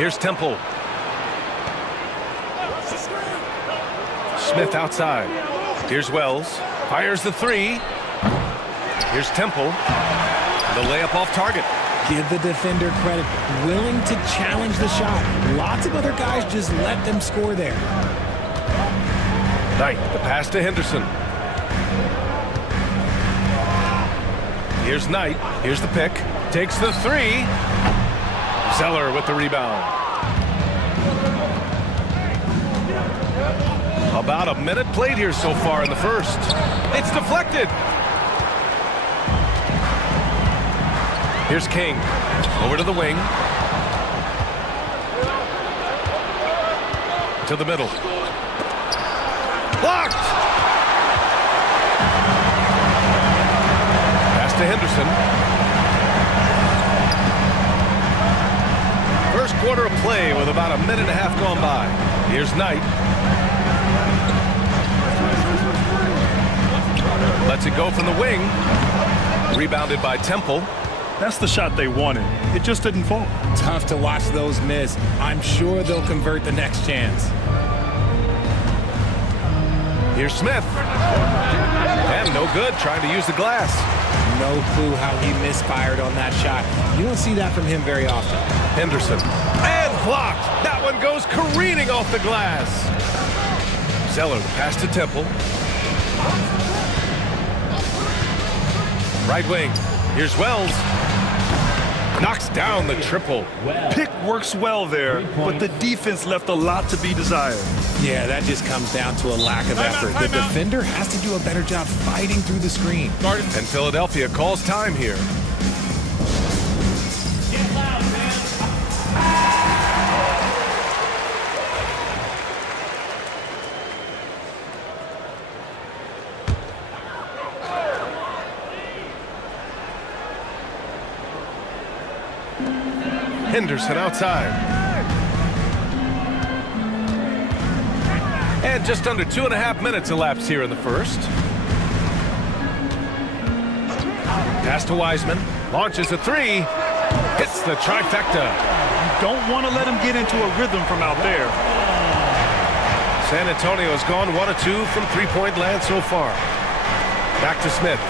Here's Temple. Smith outside. Here's Wells. Fires the three. Here's Temple. The layup off target. Give the defender credit. Willing to challenge the shot. Lots of other guys just let them score there. Knight, the pass to Henderson. Here's Knight. Here's the pick. Takes the three. Zeller with the rebound. About a minute played here so far in the first. It's deflected. Here's King. Over to the wing. To the middle. Blocked! Pass to Henderson. First quarter of play with about a minute and a half gone by. Here's Knight. Lets it go from the wing. Rebounded by Temple. That's the shot they wanted. It just didn't fall. Tough to watch those miss. I'm sure they'll convert the next chance. Here's Smith. And no good, trying to use the glass. No clue how he misfired on that shot. You don't see that from him very often. Henderson. And blocked. That one goes careening off the glass. Zeller, the pass to Temple. Right wing. Here's Wells. Knocks down the triple. Pick works well there, but the defense left a lot to be desired. Yeah, that just comes down to a lack of effort. The defender has to do a better job fighting through the screen. And Philadelphia calls time here. Henderson outside. And just under 2.5 minutes elapsed here in the first. Pass to Wiseman. Launches a three. Hits the trifecta. You don't want to let him get into a rhythm from out there. San Antonio has gone 1 of 2 from three-point land so far. Back to Smith.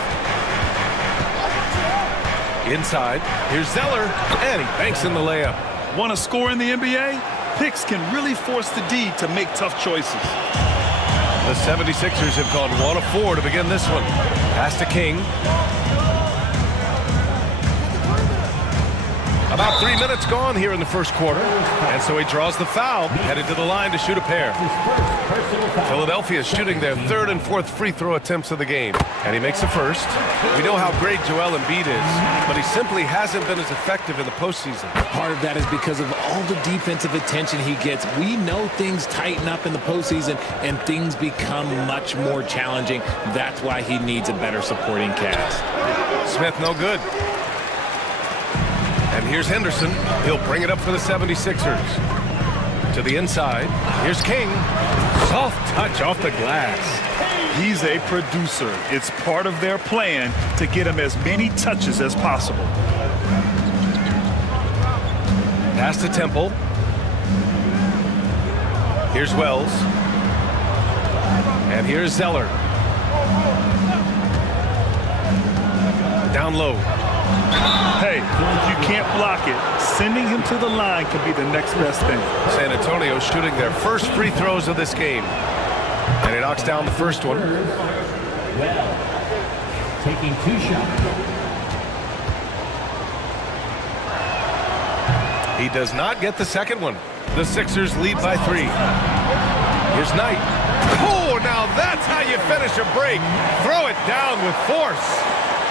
Inside, here's Zeller, and he banks in the layup. Want to score in the NBA? Picks can really force the D to make tough choices. The 76ers have gone 1 of 4 to begin this one. Pass to King. About 3 minutes gone here in the first quarter, and so he draws the foul, headed to the line to shoot a pair. Philadelphia is shooting their 3rd and 4th free throw attempts of the game, and he makes the first. We know how great Joel Embiid is, but he simply hasn't been as effective in the postseason. Part of that is because of all the defensive attention he gets. We know things tighten up in the postseason, and things become much more challenging. That's why he needs a better supporting cast. Smith no good. And here's Henderson. He'll bring it up for the 76ers. To the inside. Here's King. Soft touch off the glass. He's a producer. It's part of their plan to get him as many touches as possible. Pass to Temple. Here's Wells. And here's Zeller. Down low. Hey, if you can't block it, sending him to the line can be the next best thing. San Antonio shooting their first free throws of this game. And he knocks down the first one. Well, taking 2 shots. He does not get the second one. The Sixers lead by 3. Here's Knight. Oh, now that's how you finish a break. Throw it down with force.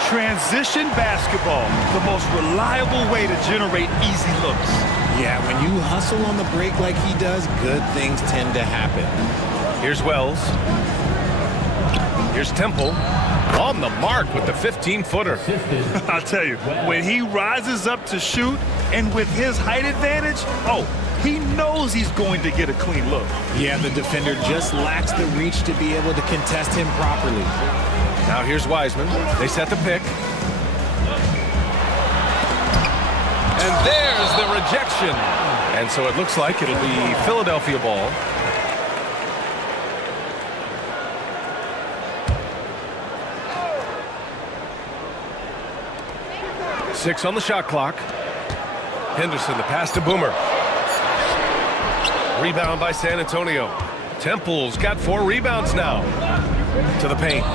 Transition basketball, the most reliable way to generate easy looks. Yeah, when you hustle on the break like he does, good things tend to happen. Here's Wells. Here's Temple. On the mark with the 15-footer. I'll tell you, when he rises up to shoot, and with his height advantage, he knows he's going to get a clean look. Yeah, the defender just lacks the reach to be able to contest him properly. Now here's Wiseman. They set the pick. And there's the rejection. And so it looks like it'll be Philadelphia ball. Six on the shot clock. Henderson, the pass to Boomer. Rebound by San Antonio. Temple's got 4 rebounds now. To the paint.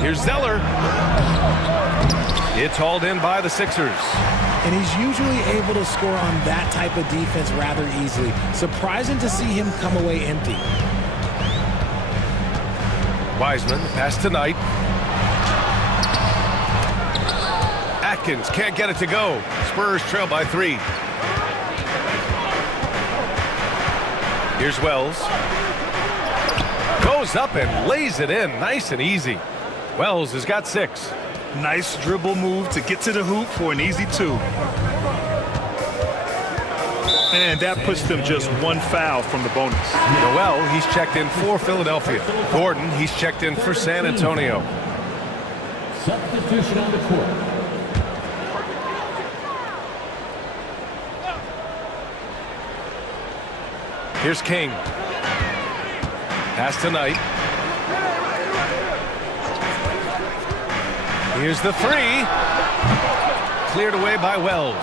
Here's Zeller. It's hauled in by the Sixers. And he's usually able to score on that type of defense rather easily. Surprising to see him come away empty. Wiseman, pass to Knight. Atkins can't get it to go. Spurs trail by 3. Here's Wells. Goes up and lays it in nice and easy. Wells has got 6. Nice dribble move to get to the hoop for an easy 2. And that puts them just 1 foul from the bonus. Noel, he's checked in for Philadelphia. Gordon, he's checked in for San Antonio. Substitution on the court. Here's King. Pass to Knight. Here's the 3. Cleared away by Wells.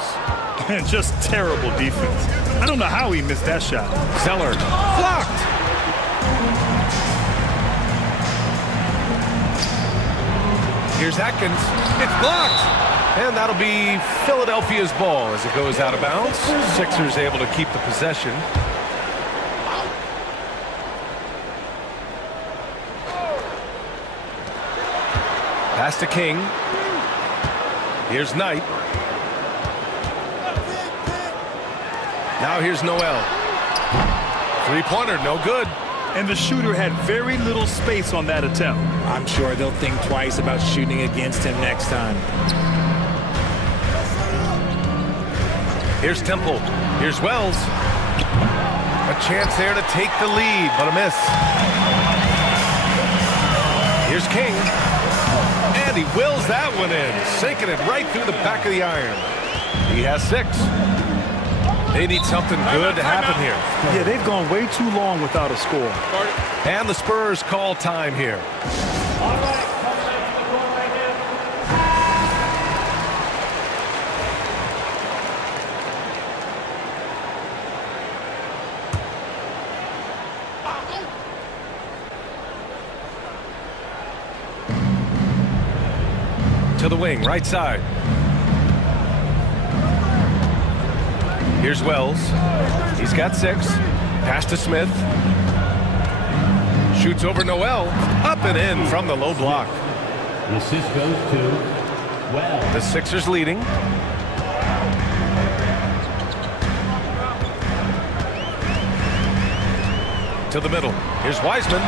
And just terrible defense. I don't know how he missed that shot. Zeller blocked. Here's Atkins. It's blocked. And that'll be Philadelphia's ball as it goes out of bounds. Sixers able to keep the possession. Pass to King. Here's Knight. Now here's Noel. 3-pointer, no good. And the shooter had very little space on that attempt. I'm sure they'll think twice about shooting against him next time. Here's Temple. Here's Wells. A chance there to take the lead, but a miss. Here's King. And he wills that one in, sinking it right through the back of the iron. He has 6. They need something good to happen here. Yeah, they've gone way too long without a score. And the Spurs call time here. To the wing, right side. Here's Wells. He's got 6. Pass to Smith. Shoots over Noel. Up and in from the low block. The assist goes to Wells. The Sixers leading. To the middle. Here's Wiseman.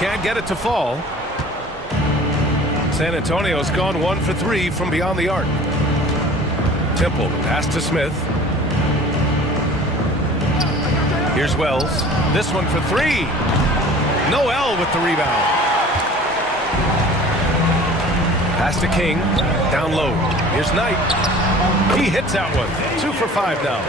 Can't get it to fall. San Antonio's gone 1 for 3 from beyond the arc. Temple, pass to Smith. Here's Wells. This one for 3. Noel with the rebound. Pass to King. Down low. Here's Knight. He hits that one. 2 for 5 now.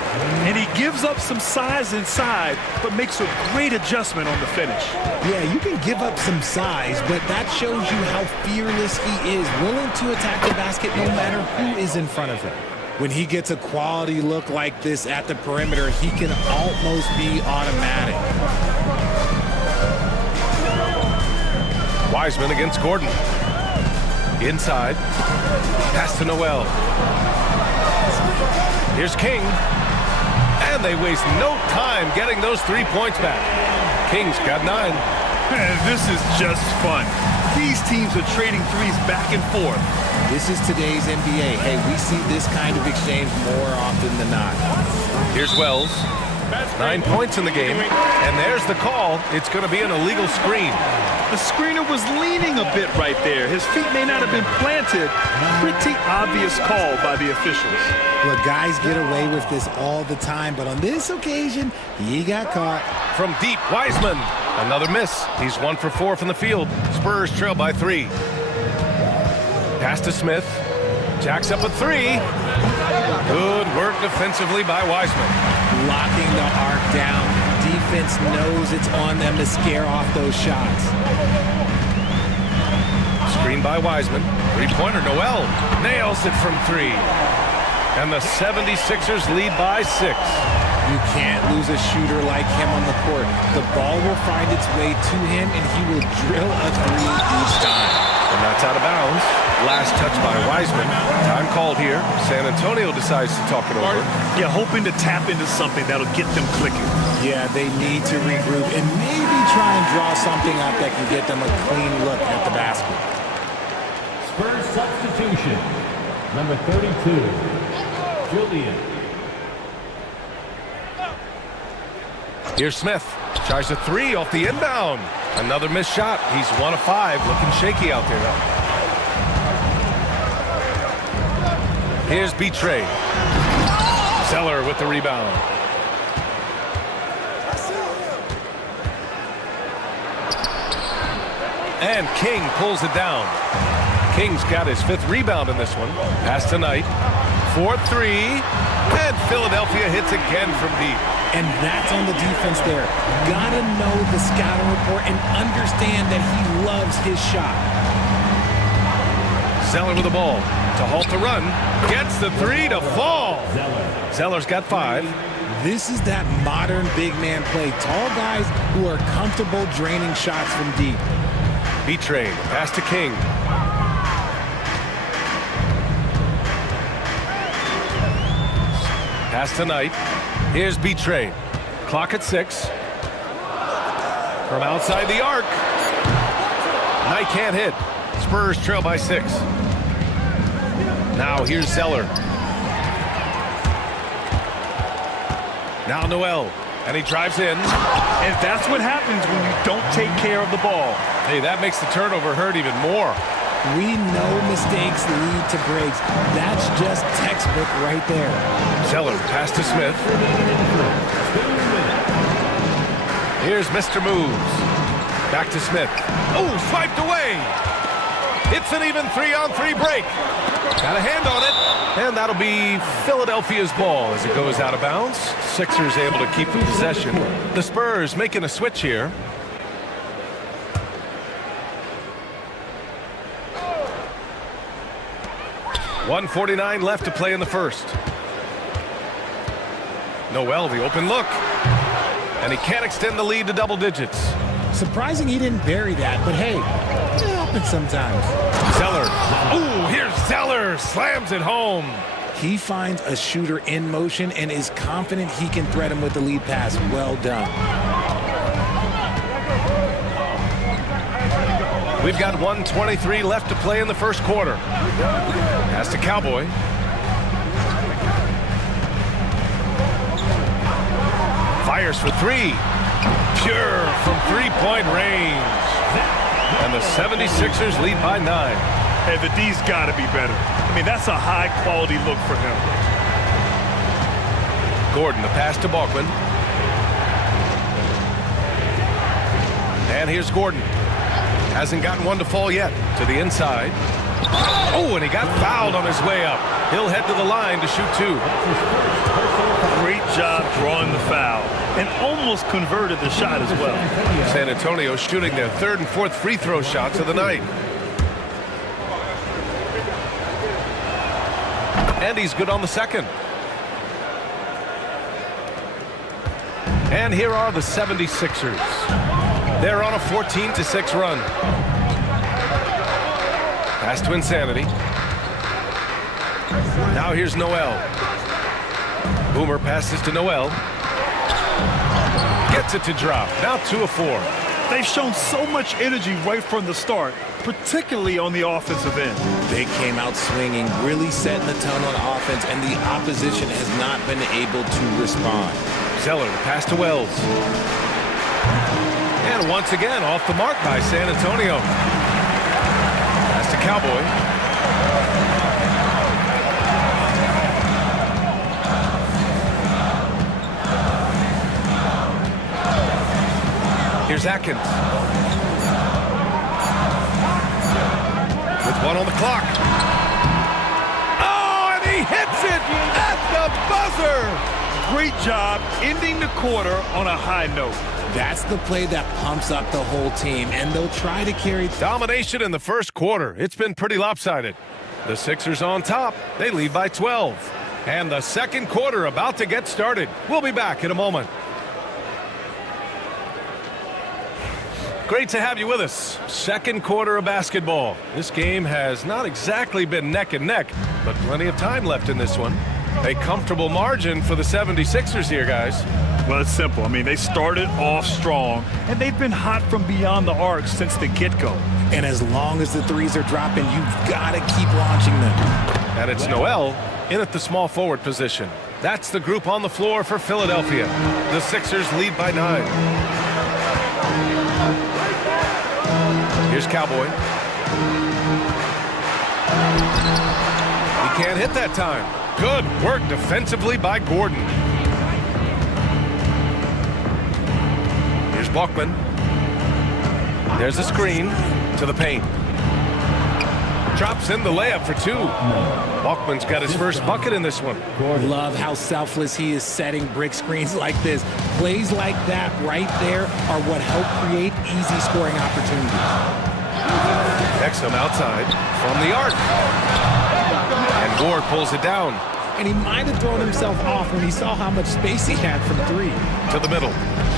And he gives up some size inside, but makes a great adjustment on the finish. Yeah, you can give up some size, but that shows you how fearless he is, willing to attack the basket no matter who is in front of him. When he gets a quality look like this at the perimeter, he can almost be automatic. Wiseman against Gordon. Inside. Pass to Noel. Here's King. And they waste no time getting those 3 points back. King's got 9. And this is just fun. These teams are trading threes back and forth. This is today's NBA. Hey, we see this kind of exchange more often than not. Here's Wells. 9 points in the game. And there's the call. It's going to be an illegal screen. The screener was leaning a bit right there. His feet may not have been planted. Pretty obvious call by the officials. Look, guys get away with this all the time, but on this occasion, he got caught. From deep, Wiseman. Another miss. He's 1 for 4 from the field. Spurs trail by 3. Pass to Smith. Jacks up a three. Good work defensively by Wiseman. Locking the arc down. Defense knows it's on them to scare off those shots. Screen by Wiseman. Three-pointer, Noel nails it from three. And the 76ers lead by 6. You can't lose a shooter like him on the court. The ball will find its way to him, and he will drill a three each time. And that's out of bounds. Last touch by Wiseman. Time called here. San Antonio decides to talk it over. Yeah, hoping to tap into something that'll get them clicking. Yeah, they need to regroup and maybe try and draw something up that can get them a clean look at the basket. Spurs substitution. Number 32, Julian. Here's Smith. Tries a three off the inbound. Another missed shot. He's 1 of 5. Looking shaky out there now. Here's Betray. Zeller with the rebound. And King pulls it down. King's got his 5th rebound in this one. Pass to Knight. 4-3. And Philadelphia hits again from deep. And that's on the defense there. Gotta know the scouting report and understand that he loves his shot. Zeller with the ball to halt the run. Gets the three to fall. Zeller's got 5. This is that modern big man play. Tall guys who are comfortable draining shots from deep. Betray. Pass to King. Pass to Knight. Here's Betray. Clock at 6. From outside the arc. Knight can't hit. Spurs trail by 6. Now here's Zeller. Now Noel. And he drives in. And that's what happens when you don't take care of the ball. Hey, that makes the turnover hurt even more. We know mistakes lead to breaks. That's just textbook right there. Zeller, pass to Smith. Here's Mr. Moves. Back to Smith. Oh, swiped away. It's an even 3-on-3 break. Got a hand on it. And that'll be Philadelphia's ball as it goes out of bounds. Sixers able to keep the possession. The Spurs making a switch here. .149 left to play in the first. Noel, the open look. And he can't extend the lead to double digits. Surprising he didn't bury that, but hey, it happens sometimes. Zeller. Ooh, here's Zeller. Slams it home. He finds a shooter in motion and is confident he can thread him with the lead pass. Well done. We've got 1:23 left to play in the first quarter. Pass to Cowboy. Fires for 3. Pure from three-point range. And the 76ers lead by 9. Hey, the D's got to be better. I mean, that's a high-quality look for him. Gordon, the pass to Bachman. And here's Gordon. Hasn't gotten one to fall yet. To the inside. Oh, and he got fouled on his way up. He'll head to the line to shoot 2. Great job drawing the foul. And almost converted the shot as well. San Antonio shooting their 3rd and 4th free throw shots of the night. And he's good on the 2nd. And here are the 76ers. They're on a 14-6 run. Pass to Insanity. Now here's Noel. Boomer passes to Noel. Gets it to drop. Now 2 of 4. They've shown so much energy right from the start, particularly on the offensive end. They came out swinging, really setting the tone on offense, and the opposition has not been able to respond. Zeller, the pass to Wells. And once again, off the mark by San Antonio. Pass to Cowboy. Here's Atkins. With 1 on the clock. sir. Great job ending the quarter on a high note. That's the play that pumps up the whole team, and they'll try to carry... Domination in the first quarter. It's been pretty lopsided. The Sixers on top. They lead by 12. And the second quarter about to get started. We'll be back in a moment. Great to have you with us. Second quarter of basketball. This game has not exactly been neck and neck, but plenty of time left in this one. A comfortable margin for the 76ers here, guys. Well, it's simple. I mean, they started off strong, and they've been hot from beyond the arc since the get-go. And as long as the threes are dropping, you've got to keep launching them. And it's Noel in at the small forward position. That's the group on the floor for Philadelphia. The Sixers lead by 9. Here's Cowboy. He can't hit that time. Good work defensively by Gordon. Here's Bachman. There's a screen to the paint. Drops in the layup for 2. Bachman's got his first bucket in this one. Love how selfless he is setting brick screens like this. Plays like that right there are what help create easy scoring opportunities. Exum outside from the arc. And Gord pulls it down. And he might have thrown himself off when he saw how much space he had from 3. To the middle.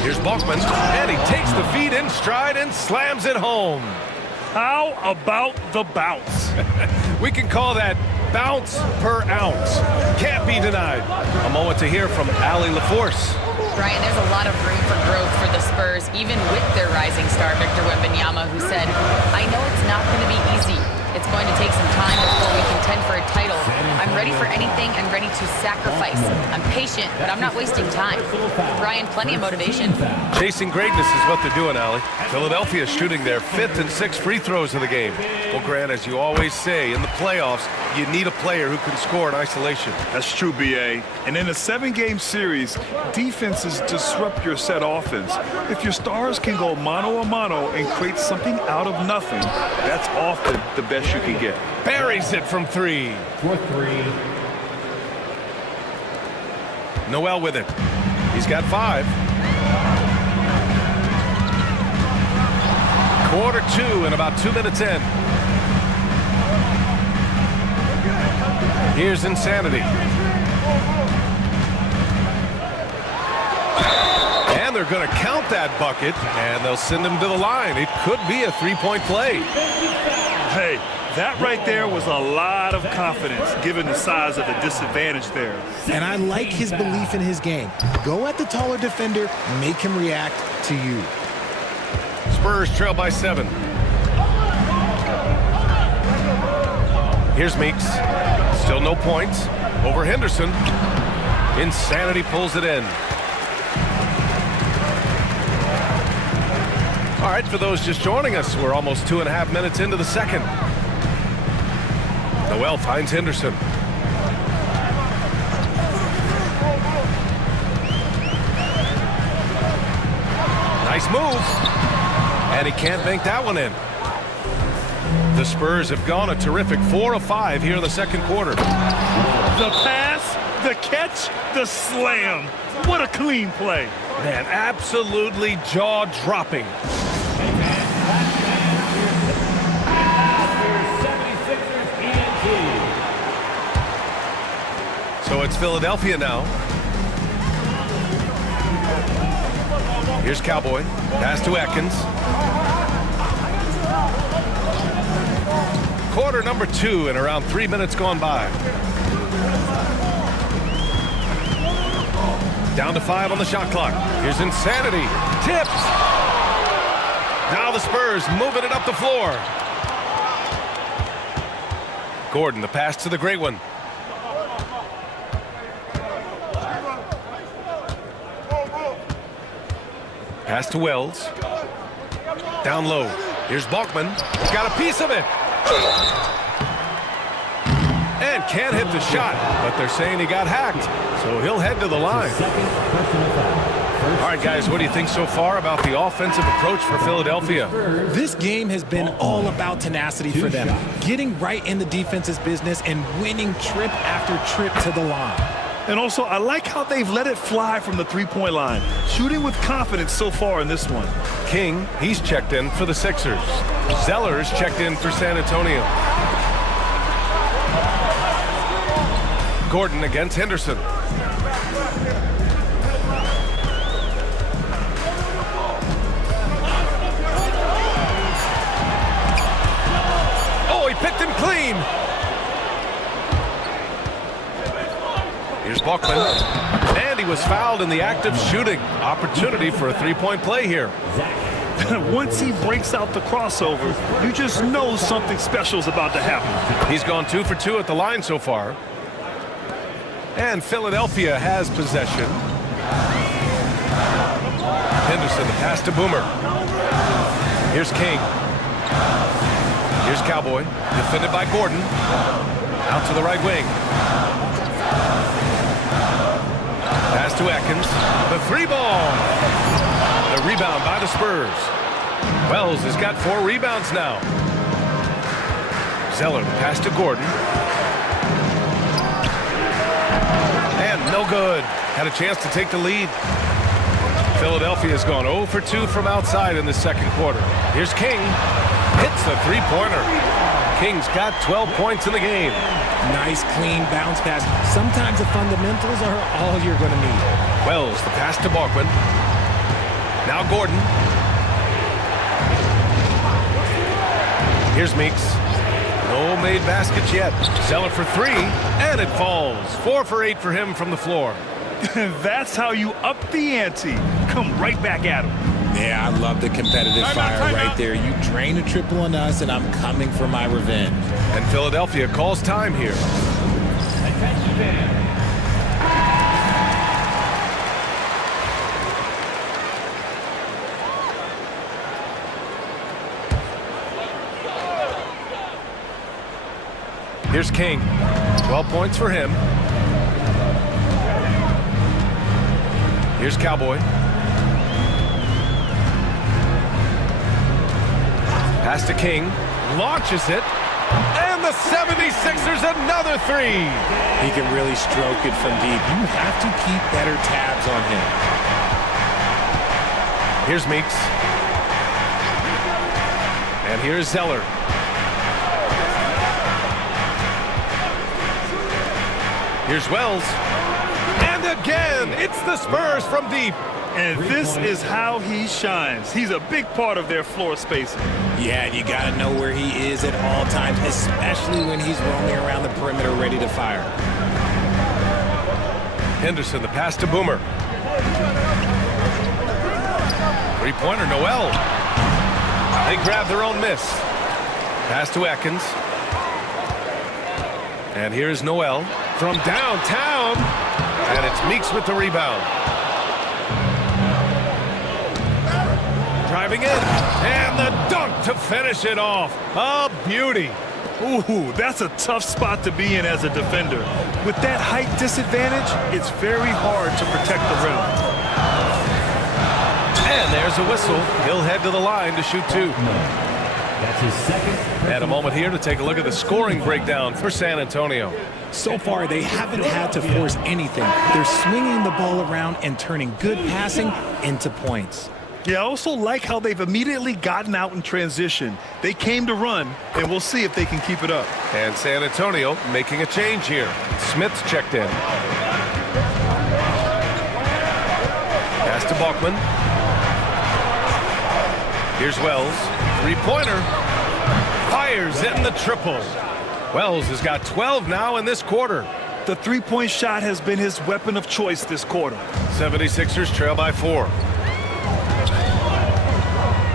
Here's Bachman. And he takes the feed in stride and slams it home. How about the bounce? We can call that bounce per ounce. Can't be denied. A moment to hear from Allie LaForce. Brian, there's a lot of room for growth for the Spurs, even with their rising star, Victor Wembanyama, who said, I know it's not going to be easy. It's going to take some time before we contend for a title. I'm ready for anything and ready to sacrifice. I'm patient, but I'm not wasting time. Brian, plenty of motivation. Chasing greatness is what they're doing, Allie. Philadelphia shooting their 5th and 6th free throws of the game. Well, Grant, as you always say, in the playoffs, you need a player who can score in isolation. That's true, B.A. And in a 7-game series, defenses disrupt your set offense. If your stars can go mano-a-mano and create something out of nothing, that's often the best you can get. Buries it from 3. For 3. Noel with it. He's got 5. Quarter 2 and about 2 minutes in. Here's Insanity. And they're going to count that bucket, and they'll send him to the line. It could be a 3-point play. Hey, that right there was a lot of confidence, given the size of the disadvantage there. And I like his belief in his game. Go at the taller defender, make him react to you. Spurs trail by 7. Here's Meeks. Still no points. Over Henderson. Insanity pulls it in. All right, for those just joining us, we're almost 2.5 minutes into the second. Noel finds Henderson. Nice move. And he can't bank that one in. The Spurs have gone a terrific 4 of 5 here in the second quarter. The pass, the catch, the slam. What a clean play. Man, absolutely jaw-dropping. So it's Philadelphia now. Here's Cowboy. Pass to Atkins. Quarter number 2 and around 3 minutes gone by. Down to 5 on the shot clock. Here's Insanity. Tips. Now the Spurs moving it up the floor. Gordon, the pass to the great one. Pass to Wells. Down low. Here's Bachman. Got a piece of it. And can't hit the shot, but they're saying he got hacked, so he'll head to the line. All right, guys, what do you think so far about the offensive approach for Philadelphia? This game has been all about tenacity for them, getting right in the defense's business and winning trip after trip to the line. And also, I like how they've let it fly from the three-point line. Shooting with confidence so far in this one. King, he's checked in for the Sixers. Zeller's checked in for San Antonio. Gordon against Henderson. Oh, he picked him clean. Here's Buckman. And he was fouled in the act of shooting. Opportunity for a three-point play here. Once he breaks out the crossover, you just know something special is about to happen. He's gone 2 for 2 at the line so far. And Philadelphia has possession. Henderson, the pass to Boomer. Here's King. Here's Cowboy, defended by Gordon. Out to the right wing. Pass to Atkins. The three ball. The rebound by the Spurs. Wells has got 4 rebounds now. Zeller, the pass to Gordon. And no good. Had a chance to take the lead. Philadelphia's gone 0 for 2 from outside in the second quarter. Here's King. Hits a three-pointer. King's got 12 points in the game. Nice, clean bounce pass. Sometimes the fundamentals are all you're going to need. Wells, the pass to Bachman. Now Gordon. Here's Meeks. No made baskets yet. Zeller for 3, and it falls. 4 for 8 for him from the floor. That's how you up the ante. Come right back at him. Yeah, I love the competitive fire right there. You drain a triple on us, and I'm coming for my revenge. And Philadelphia calls time here. Here's King. 12 points for him. Here's Cowboy. Pass to King. Launches it. And the 76ers another 3. He can really stroke it from deep. You have to keep better tabs on him. Here's Meeks. And here's Zeller. Here's Wells. And again, it's the Spurs from deep. And this is how he shines. He's a big part of their floor spacing. Yeah, and you got to know where he is at all times, especially when he's roaming around the perimeter ready to fire. Henderson, the pass to Boomer. Three-pointer, Noel. They grab their own miss. Pass to Atkins. And here's Noel from downtown. And it's Meeks with the rebound. Driving in. And the dunk to finish it off. A beauty. Ooh, that's a tough spot to be in as a defender. With that height disadvantage, it's very hard to protect the rim. And there's a whistle. He'll head to the line to shoot 2. That's his second. And a moment here to take a look at the scoring breakdown for San Antonio. So far, they haven't had to force anything. They're swinging the ball around and turning good passing into points. Yeah, I also like how they've immediately gotten out in transition. They came to run, and we'll see if they can keep it up. And San Antonio making a change here. Smith's checked in. Pass to Bachman. Here's Wells. Three-pointer. Fires in the triple. Wells has got 12 now in this quarter. The three-point shot has been his weapon of choice this quarter. 76ers trail by 4.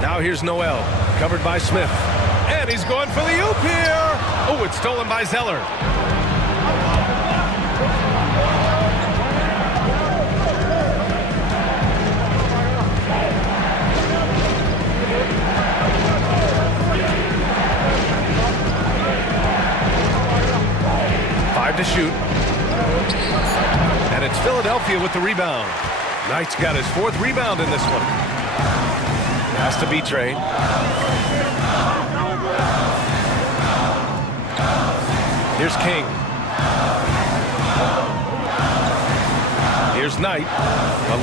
Now here's Noel, covered by Smith. And he's going for the oop here. Oh, it's stolen by Zeller. To shoot. And it's Philadelphia with the rebound. Knight's got his 4th rebound in this one. Has to be Train. Here's King. Here's Knight.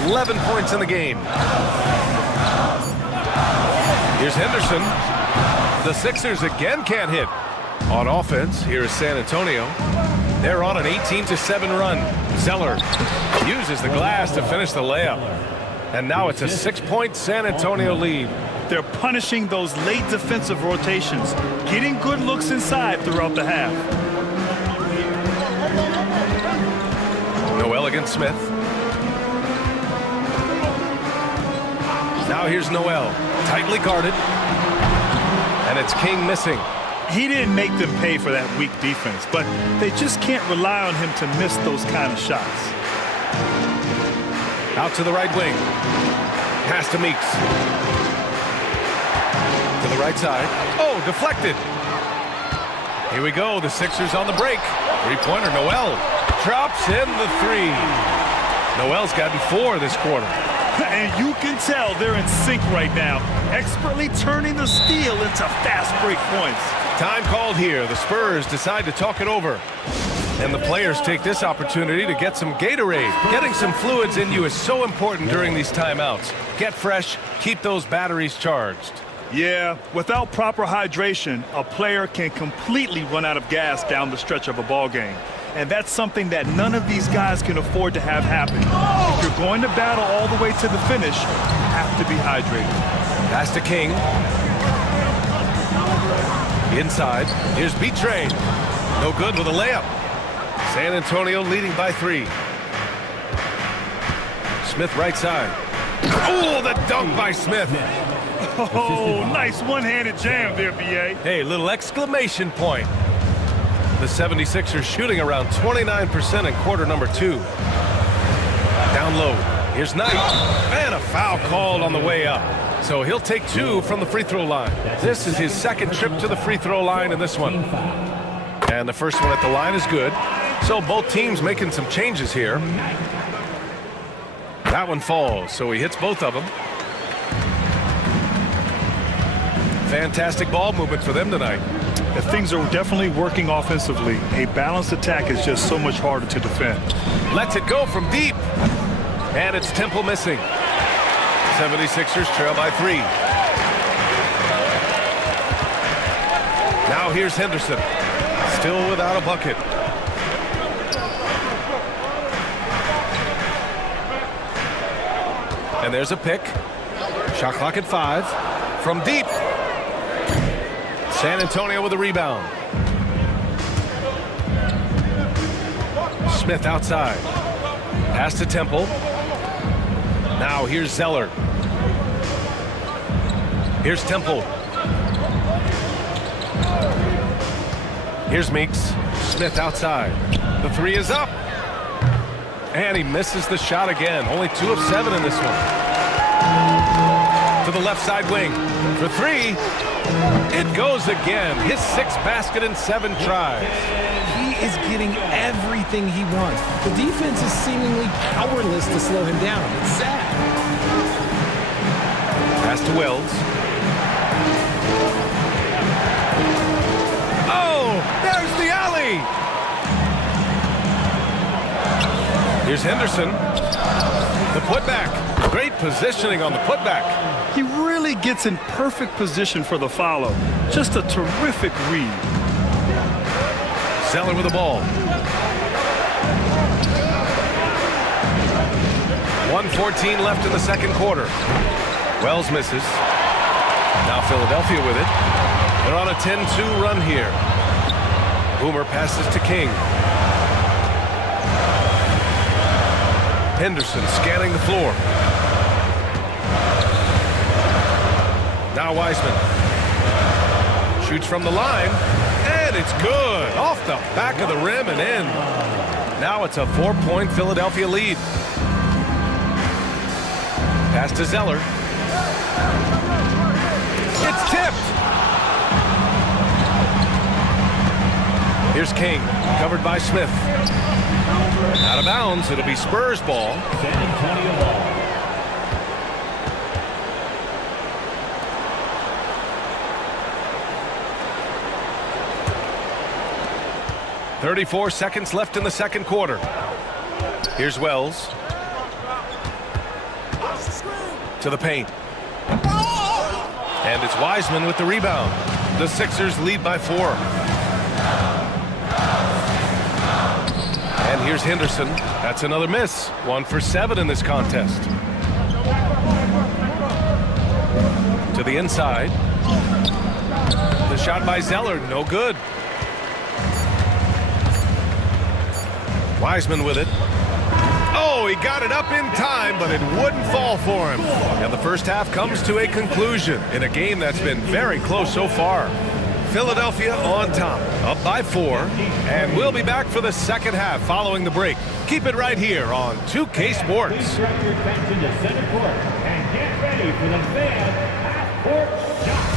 11 points in the game. Here's Henderson. The Sixers again can't hit. On offense, here is San Antonio. They're on an 18-7 run. Zeller uses the glass to finish the layup. And now it's a 6-point San Antonio lead. They're punishing those late defensive rotations, getting good looks inside throughout the half. Noel against Smith. Now here's Noel, tightly guarded. And it's King missing. He didn't make them pay for that weak defense, but they just can't rely on him to miss those kind of shots. Out to the right wing. Pass to Meeks. To the right side. Oh, deflected. Here we go. The Sixers on the break. Three-pointer. Noel drops in the three. Noel's gotten 4 this quarter. And you can tell they're in sync right now, expertly turning the steal into fast break points. Time called here. The Spurs decide to talk it over. And the players take this opportunity to get some Gatorade. Getting some fluids in you is so important during these timeouts. Get fresh, keep those batteries charged. Yeah, without proper hydration, a player can completely run out of gas down the stretch of a ball game. And that's something that none of these guys can afford to have happen. If you're going to battle all the way to the finish, you have to be hydrated. Pass to King. Inside. Here's B-Train. No good with a layup. San Antonio leading by 3. Smith right side. Oh, the dunk by Smith. Oh, nice one-handed jam there, B.A. Hey, little exclamation point. The 76ers shooting around 29% in quarter number 2. Down low. Here's Knight. And a foul called on the way up. So he'll take 2 from the free throw line. This is his second trip to the free throw line in this one. And the first one at the line is good. So both teams making some changes here. That one falls, so he hits both of them. Fantastic ball movement for them tonight. Things are definitely working offensively. A balanced attack is just so much harder to defend. Lets it go from deep. And it's Temple missing. 76ers trail by 3. Now here's Henderson. Still without a bucket. And there's a pick. Shot clock at 5. From deep. San Antonio with a rebound. Smith outside. Pass to Temple. Now here's Zeller. Here's Temple. Here's Meeks. Smith outside. The 3 is up. And he misses the shot again. Only 2 of 7 in this one. To the left side wing. For 3. It goes again. His 6th basket in 7 tries. He is getting everything he wants. The defense is seemingly powerless to slow him down. It's sad. Pass to Wells. Oh, there's the alley. Here's Henderson. The putback. Great positioning on the putback. He really gets in perfect position for the follow. Just a terrific read. Zeller with the ball. 1:14 left in the second quarter. Wells misses. Now Philadelphia with it. They're on a 10-2 run here. Boomer passes to King. Henderson scanning the floor. Now Wiseman. Shoots from the line. And it's good. Off the back of the rim and in. Now it's a 4-point Philadelphia lead. Pass to Zeller. It's tipped. Here's King, covered by Smith. Out of bounds, it'll be Spurs ball. San Antonio ball. 34 seconds left in the second quarter. Here's Wells. to the paint. And it's Wiseman with the rebound. The Sixers lead by 4. And here's Henderson. That's another miss. 1 for 7 in this contest. To the inside. The shot by Zeller, no good. Wiseman with it. Oh, he got it up in time, but it wouldn't fall for him. And the first half comes to a conclusion in a game that's been very close so far. Philadelphia on top, up by 4, and we'll be back for the second half following the break. Keep it right here on 2K Sports. Please direct your attention to center court and get ready for the fan half-court shot.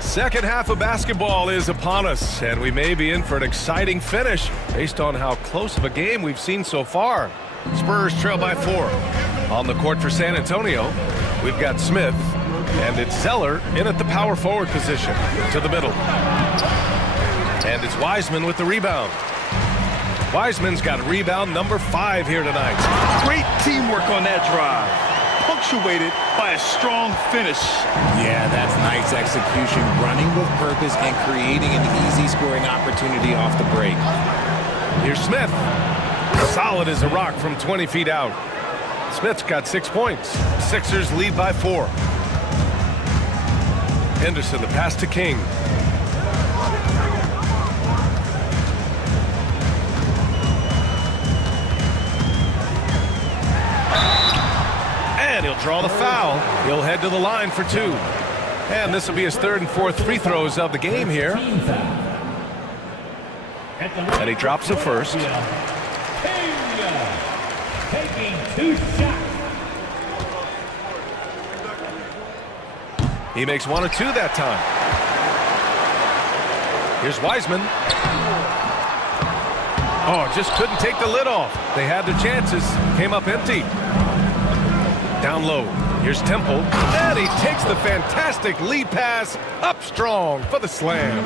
Second half of basketball is upon us, and we may be in for an exciting finish based on how close of a game we've seen so far. Spurs trail by 4. On the court for San Antonio, we've got Smith, and it's Zeller in at the power forward position to the middle. And it's Wiseman with the rebound. Wiseman's got rebound number 5 here tonight. Great teamwork on that drive, punctuated by a strong finish. Yeah, that's nice execution, running with purpose and creating an easy scoring opportunity off the break. Here's Smith. Solid as a rock from 20 feet out. Smith's got 6 points. Sixers lead by 4. Henderson, the pass to King. And he'll draw the foul. He'll head to the line for 2. And this will be his 3rd and 4th free throws of the game here. And he drops the first. Taking 2 shots. He makes 1 of 2 that time. Here's Wiseman. Oh, just couldn't take the lid off. They had their chances. Came up empty. Down low. Here's Temple. And he takes the fantastic lead pass up strong for the slam.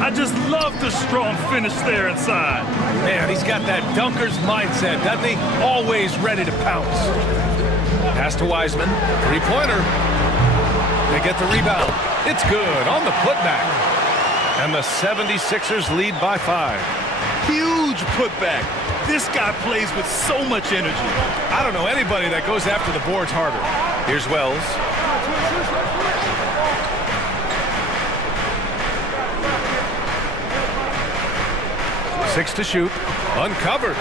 I just love the strong finish there inside. Man, he's got that dunker's mindset, doesn't he? Always ready to pounce. Pass to Wiseman. 3-pointer. They get the rebound. It's good on the putback. And the 76ers lead by 5. Huge putback. This guy plays with so much energy. I don't know anybody that goes after the boards harder. Here's Wells. Six to shoot. Uncovered.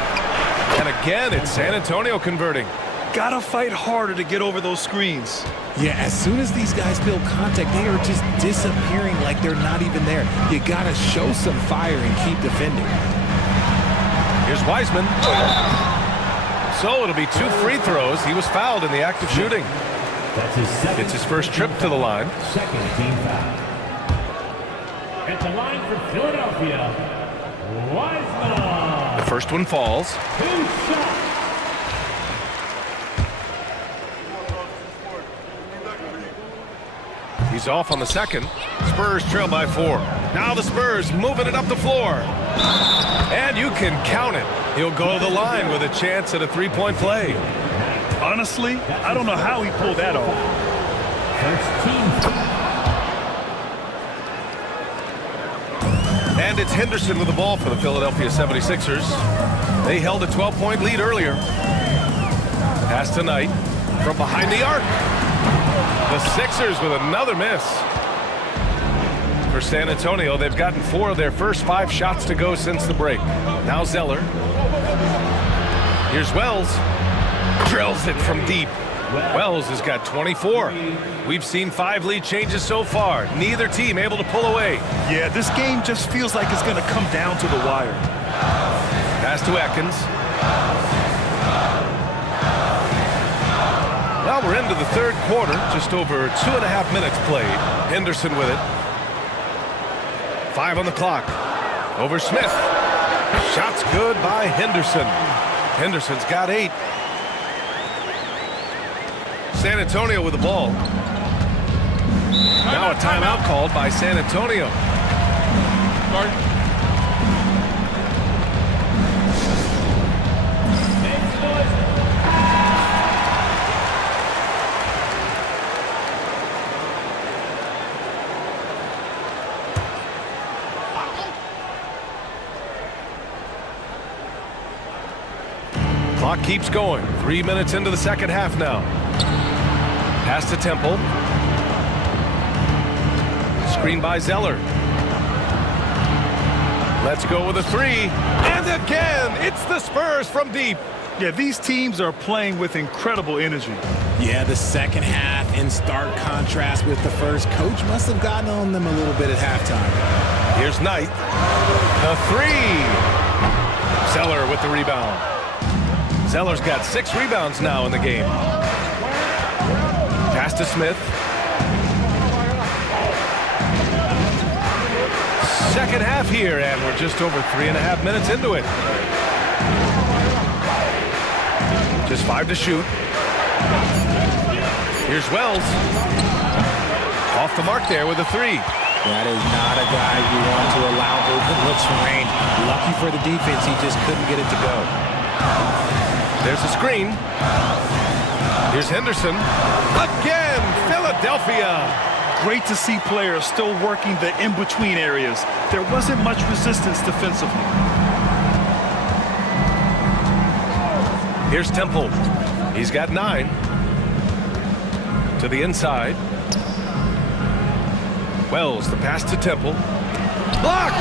And again, it's San Antonio converting. Gotta fight harder to get over those screens. Yeah, as soon as these guys feel contact, they are just disappearing like they're not even there. You gotta show some fire and keep defending. Here's Wiseman. So it'll be 2 free throws. He was fouled in the act of shooting. That's his second. It's his first trip to the line. Second team foul. At the line for Philadelphia, Wiseman. The first one falls. 2 shots. He's off on the second. Spurs trail by 4. Now the Spurs moving it up the floor. And you can count it. He'll go to the line with a chance at a 3-point play. Honestly, I don't know how he pulled that off. First team foul. And it's Henderson with the ball for the Philadelphia 76ers. They held a 12-point lead earlier. Pass to Knight from behind the arc. The Sixers with another miss. For San Antonio, they've gotten 4 of their first 5 shots to go since the break. Now Zeller. Here's Wells. Drills it from deep. Wells has got 24. We've seen 5 lead changes so far. Neither team able to pull away. Yeah, this game just feels like it's going to come down to the wire. Pass to Atkins. Well, we're into the 3rd quarter. Just over 2.5 minutes played. Henderson with it. 5 on the clock. Over Smith. Shot's good by Henderson. Henderson's got 8. San Antonio with the ball. Now a timeout called by San Antonio. Clock keeps going. 3 minutes into the second half now. Pass to Temple. Screen by Zeller. Let's go with a three. And again, it's the Spurs from deep. Yeah, these teams are playing with incredible energy. Yeah, the second half in stark contrast with the first. Coach must have gotten on them a little bit at halftime. Here's Knight. The three. Zeller with the rebound. Zeller's got 6 rebounds now in the game. Pass to Smith. Second half here, and we're just over 3.5 minutes into it. Just 5 to shoot. Here's Wells. Off the mark there with a three. That is not a guy you want to allow open looks from range. Lucky for the defense, he just couldn't get it to go. There's a screen. Here's Henderson. Again, Philadelphia. Great to see players still working the in-between areas. There wasn't much resistance defensively. Here's Temple. He's got 9. To the inside. Wells, the pass to Temple. Blocked!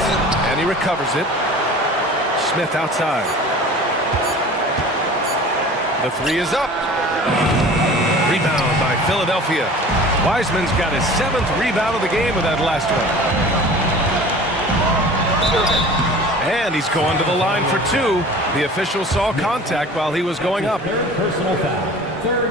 And he recovers it. Smith outside. The three is up. Rebound by Philadelphia. Wiseman's got his 7th rebound of the game with that last one. And he's going to the line for 2. The official saw contact while he was going up. Personal foul.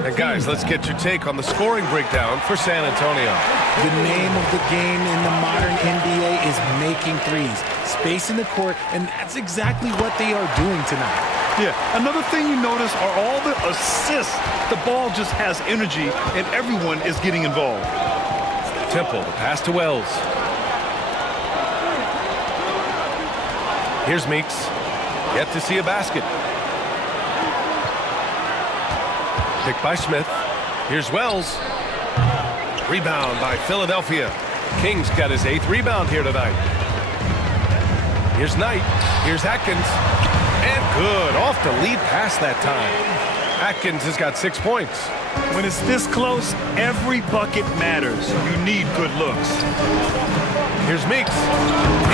And guys, let's get your take on the scoring breakdown for San Antonio. The name of the game in the modern NBA is making threes. Space in the court, and that's exactly what they are doing tonight. Yeah, another thing you notice are all the assists. The ball just has energy, and everyone is getting involved. Temple, the pass to Wells. Here's Meeks. Yet to see a basket. Picked by Smith. Here's Wells. Rebound by Philadelphia. King's got his 8th rebound here tonight. Here's Knight. Here's Atkins. And good. Off the lead pass that time. Atkins has got 6 points. When it's this close, every bucket matters. You need good looks. Here's Meeks.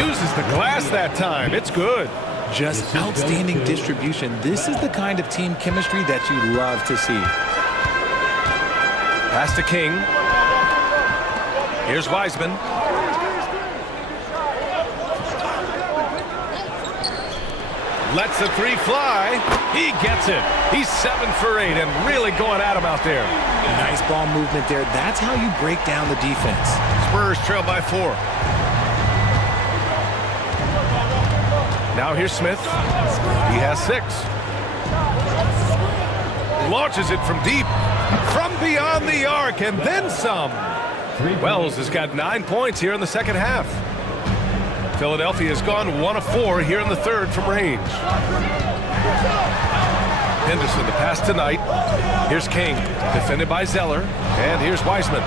Uses the glass that time. It's good. Just outstanding distribution. This is the kind of team chemistry that you love to see. Pass to King. Here's Wiseman. Lets the three fly. He gets it. He's 7 for 8 and really going at him out there. Nice ball movement there. That's how you break down the defense. Spurs trail by 4. Now here's Smith. He has 6. Launches it from deep. From beyond the arc and then some. Wells has got 9 points here in the second half. Philadelphia has gone 1 of 4 here in the third from range. Henderson, the pass to Knight. Here's King, defended by Zeller. And here's Wiseman.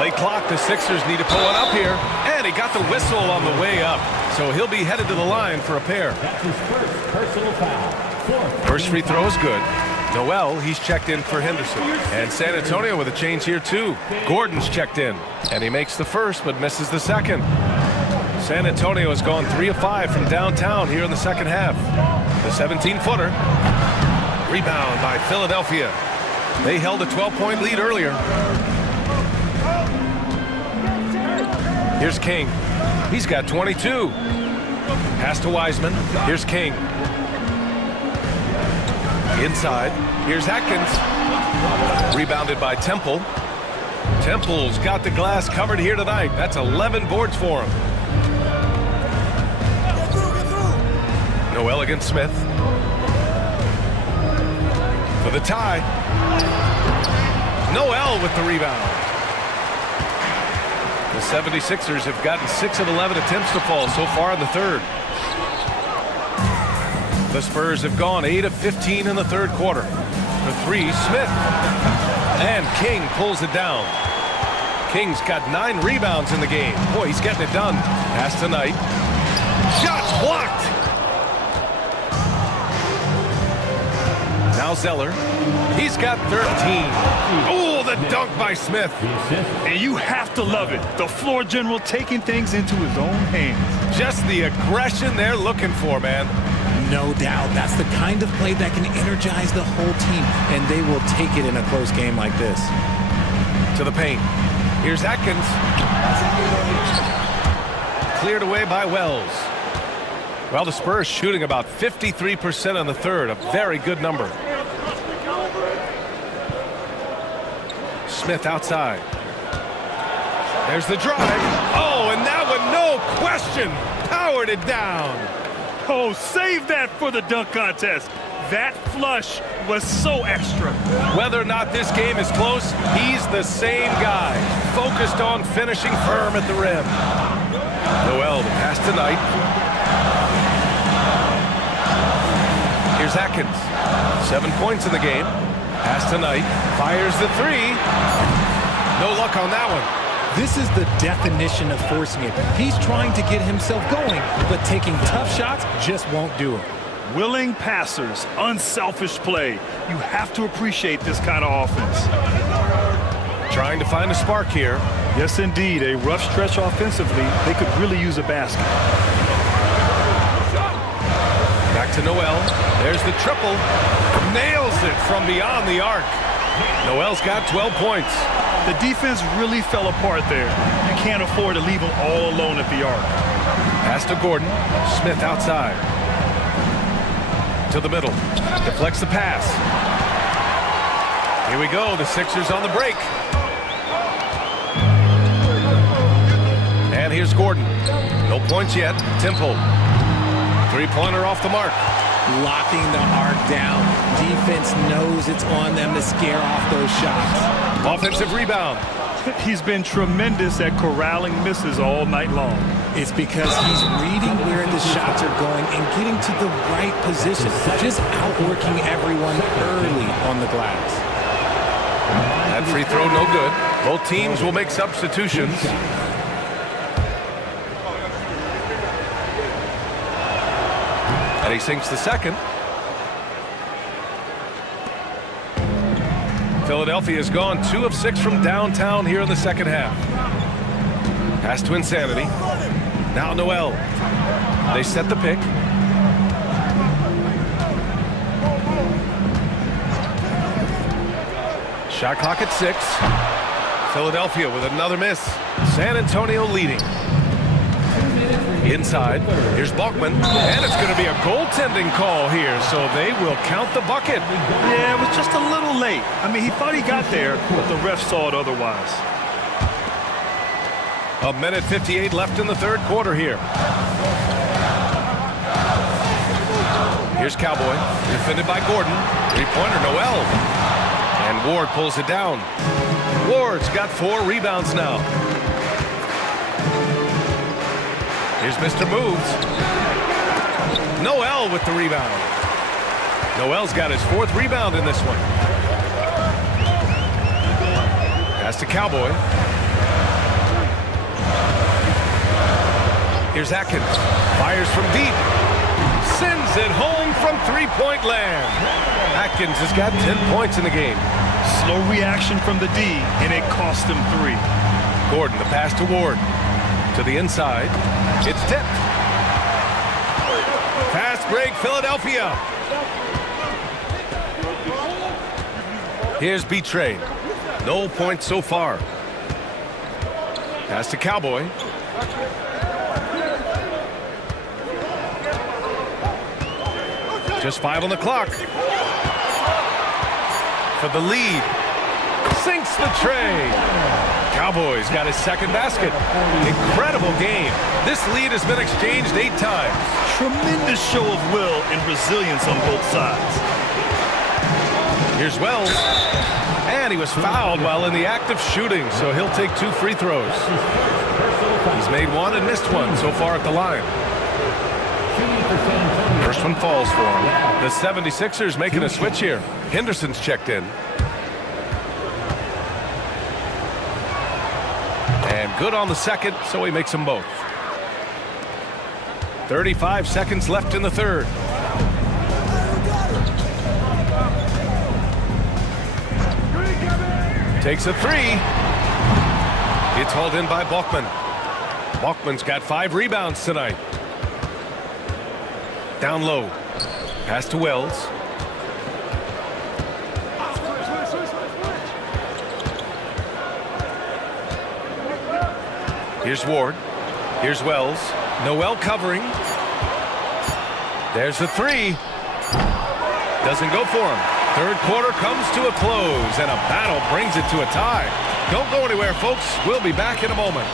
Late clock, the Sixers need to pull it up here. And he got the whistle on the way up. So he'll be headed to the line for a pair. That's his first personal foul. First free throw is good. Noel, he's checked in for Henderson. And San Antonio with a change here too. Gordon's checked in. And he makes the first but misses the second. San Antonio has gone 3 of 5 from downtown here in the second half. The 17-footer. Rebound by Philadelphia. They held a 12-point lead earlier. Here's King. He's got 22. Pass to Wiseman. Here's King. Inside. Here's Atkins. Rebounded by Temple. Temple's got the glass covered here tonight. That's 11 boards for him. Noel against Smith. For the tie. Noel with the rebound. The 76ers have gotten 6 of 11 attempts to fall so far in the third. The Spurs have gone 8 of 15 in the third quarter. The three, Smith. And King pulls it down. King's got 9 rebounds in the game. Boy, he's getting it done. Pass to Knight. Shots blocked. Now Zeller. He's got 13. Oh, the dunk by Smith. And you have to love it. The floor general taking things into his own hands. Just the aggression they're looking for, man. No doubt. That's the kind of play that can energize the whole team, and they will take it in a close game like this. To the paint. Here's Atkins. Cleared away by Wells. Well, the Spurs shooting about 53% in the third. A very good number. Smith outside. There's the drive. Oh, and that one, no question, powered it down. Oh, save that for the dunk contest. That flush was so extra. Whether or not this game is close, he's the same guy, focused on finishing firm at the rim. Noel, the pass to Knight. Here's Atkins. 7 points in the game. Pass to Knight. Fires the three. No luck on that one. This is the definition of forcing it. He's trying to get himself going, but taking tough shots just won't do it. Willing passers, unselfish play. You have to appreciate this kind of offense. Trying to find a spark here. Yes, indeed. A rough stretch offensively. They could really use a basket. Back to Noel. There's the triple. Nails it from beyond the arc. Noel's got 12 points. The defense really fell apart there. You can't afford to leave them all alone at the arc. Pass to Gordon. Smith outside. To the middle. Deflects the pass. Here we go. The Sixers on the break. And here's Gordon. No points yet. Temple. Three-pointer off the mark. Locking the arc down. Defense knows it's on them to scare off those shots. Offensive rebound. He's been tremendous at corralling misses all night long. It's because he's reading where the shots are going and getting to the right position. Just outworking everyone early on the glass. That free throw no good. Both teams will make substitutions. And he sinks the second. Philadelphia has gone 2 of 6 from downtown here in the second half. Pass to Insanity. Now Noel. They set the pick. Shot clock at 6. Philadelphia with another miss. San Antonio leading. Inside, here's Balkman, and it's going to be a goaltending call here, so they will count the bucket. Yeah, it was just a little late. I mean, he thought he got there, but the ref saw it otherwise. 1:58 left in the third quarter here. Here's Cowboy, defended by Gordon. Three-pointer, Noel. And Ward pulls it down. Ward's got 4 rebounds now. Here's Mr. Moves. Noel with the rebound. Noel's got his 4th rebound in this one. Pass to Cowboy. Here's Atkins. Fires from deep. Sends it home from three-point land. Atkins has got 10 points in the game. Slow reaction from the D, and it cost him 3. Gordon, the pass to Ward. To the inside. It's tipped. Fast break, Philadelphia. Here's B-Trade. No points so far. Pass to Cowboy. Just 5 on the clock. For the lead. Sinks the tray. Cowboys got his second basket. Incredible game. This lead has been exchanged 8 times. Tremendous show of will and resilience on both sides. Here's Wells. And he was fouled while in the act of shooting, so he'll take 2 free throws. He's made 1 and missed 1 so far at the line. First one falls for him. The 76ers making a switch here. Henderson's checked in. And good on the second, so he makes them both. 35 seconds left in the third. Takes a 3. It's hauled in by Bachman. Bachman's got 5 rebounds tonight. Down low. Pass to Wells. Here's Ward. Here's Wells. Noel covering. There's the 3. Doesn't go for him. Third quarter comes to a close, and a battle brings it to a tie. Don't go anywhere, folks. We'll be back in a moment.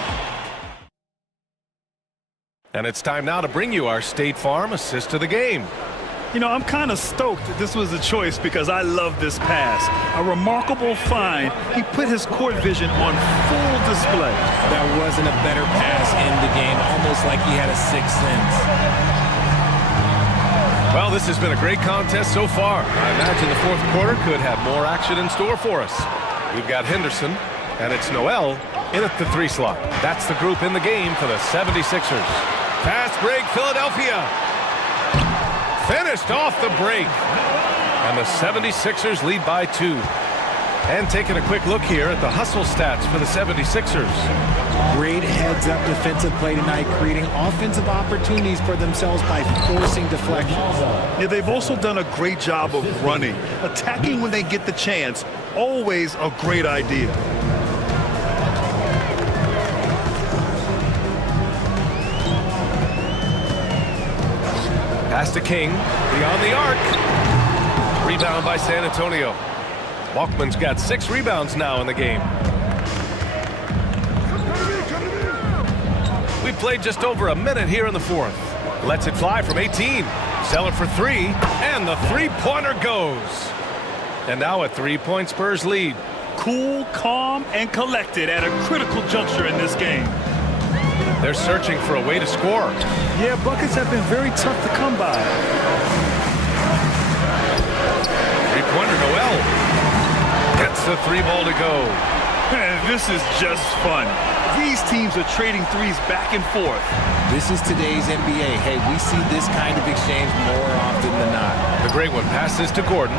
And it's time now to bring you our State Farm assist of the game. You know, I'm kind of stoked that this was a choice because I love this pass. A remarkable find. He put his court vision on full display. That wasn't a better pass in the game, almost like he had a 6th sense. Well, this has been a great contest so far. I imagine the fourth quarter could have more action in store for us. We've got Henderson, and it's Noel in at the 3 slot. That's the group in the game for the 76ers. Fast break, Philadelphia. Finished off the break. And the 76ers lead by 2. And taking a quick look here at the hustle stats for the 76ers. Great heads-up defensive play tonight, creating offensive opportunities for themselves by forcing deflections. Yeah, they've also done a great job of running. Attacking when they get the chance, always a great idea. Pass to King, beyond the arc. Rebound by San Antonio. Bachman's got 6 rebounds now in the game. We played just over a minute here in the fourth. Lets it fly from 18. Zeller for 3, and the 3-pointer goes. And now a 3-point Spurs lead. Cool, calm, and collected at a critical juncture in this game. They're searching for a way to score. Yeah, buckets have been very tough to come by. 3-pointer Noel. Gets the 3 ball to go. Man, this is just fun. These teams are trading threes back and forth. This is today's NBA. Hey, we see this kind of exchange more often than not. The great one passes to Gordon.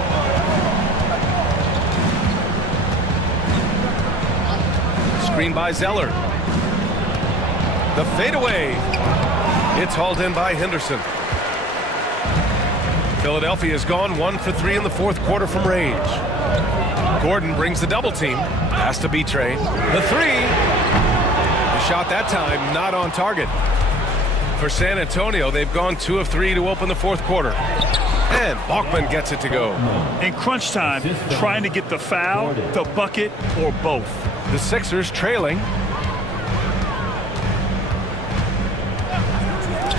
Screen by Zeller. The fadeaway. It's hauled in by Henderson. Philadelphia has gone 1 for 3 in the fourth quarter from range. Gordon brings the double team. Pass to B-Tray. The 3. The shot that time not on target. For San Antonio, they've gone 2 of 3 to open the fourth quarter. And Bachman gets it to go. In crunch time, trying to get the foul, the bucket, or both. The Sixers trailing.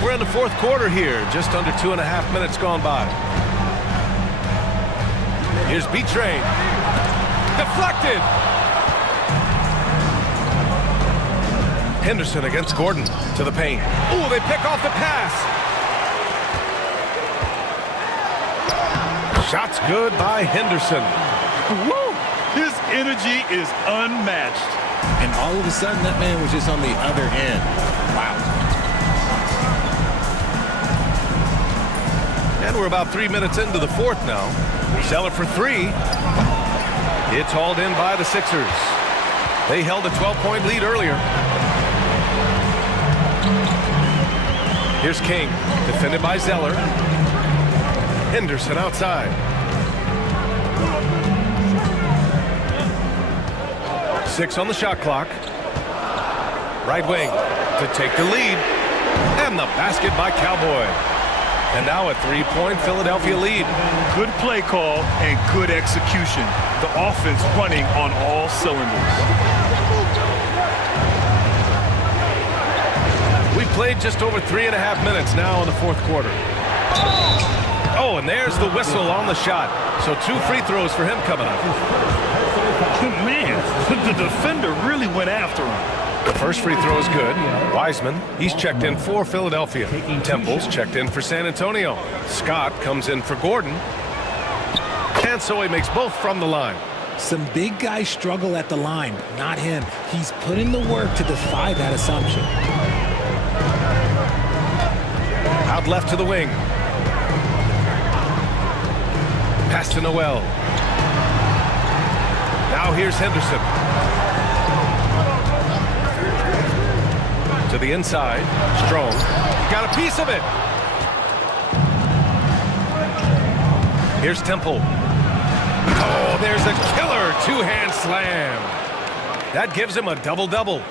We're in the fourth quarter here, just under 2.5 minutes gone by. Here's B-Tray. Deflected. Henderson against Gordon to the paint. Ooh, they pick off the pass. Shot's good by Henderson. Woo! His energy is unmatched. And all of a sudden, that man was just on the other end. Wow. And we're about 3 minutes into the fourth now. Zeller for 3. It's hauled in by the Sixers. They held a 12-point lead earlier. Here's King, defended by Zeller. Henderson outside. 6 on the shot clock. Right wing to take the lead. And the basket by Cowboy. And now a three-point Philadelphia lead. Good play call and good execution. The offense running on all cylinders. We played just over 3.5 minutes now in the fourth quarter. Oh, and there's the whistle on the shot. So 2 free throws for him coming up. Man, the defender really went after him. The first free throw is good. Wiseman, he's checked in for Philadelphia. Temple's checked in for San Antonio. Scott comes in for Gordon. And so he makes both from the line. Some big guys struggle at the line, but not him. He's put in the work to defy that assumption. Out left to the wing. Pass to Noel. Now here's Henderson. To the inside. Strong. Got a piece of it. Here's Temple. Oh, there's a killer two-hand slam. That gives him a double-double.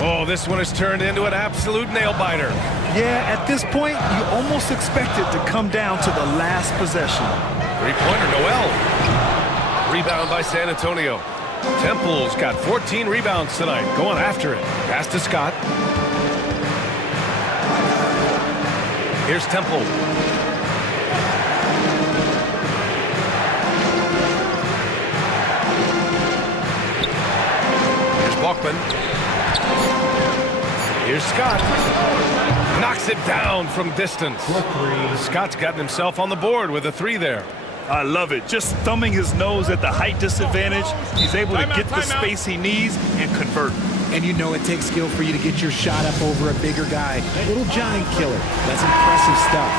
Oh, this one has turned into an absolute nail-biter. Yeah, at this point, you almost expect it to come down to the last possession. Three-pointer, Noel. Rebound by San Antonio. Temple's got 14 rebounds tonight, going after it. Pass to Scott. Here's Temple. Here's Bachman. Here's Scott. Knocks it down from distance. Scott's gotten himself on the board with a 3 there. I love it. Just thumbing his nose at the height disadvantage. He's able to get the space he needs and convert. And you know it takes skill for you to get your shot up over a bigger guy. Little giant killer. That's impressive stuff.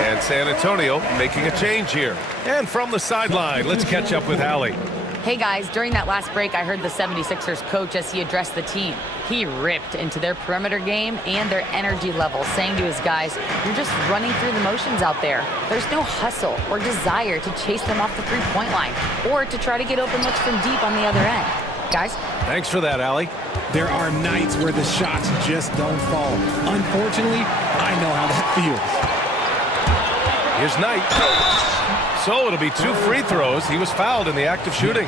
And San Antonio making a change here. And from the sideline, let's catch up with Allie. Hey guys, during that last break, I heard the 76ers coach as he addressed the team. He ripped into their perimeter game and their energy level, saying to his guys, you're just running through the motions out there. There's no hustle or desire to chase them off the three-point line or to try to get open looks from deep on the other end. Guys? Thanks for that, Allie. There are nights where the shots just don't fall. Unfortunately, I know how that feels. Here's Knight. So it'll be 2 free throws. He was fouled in the act of shooting.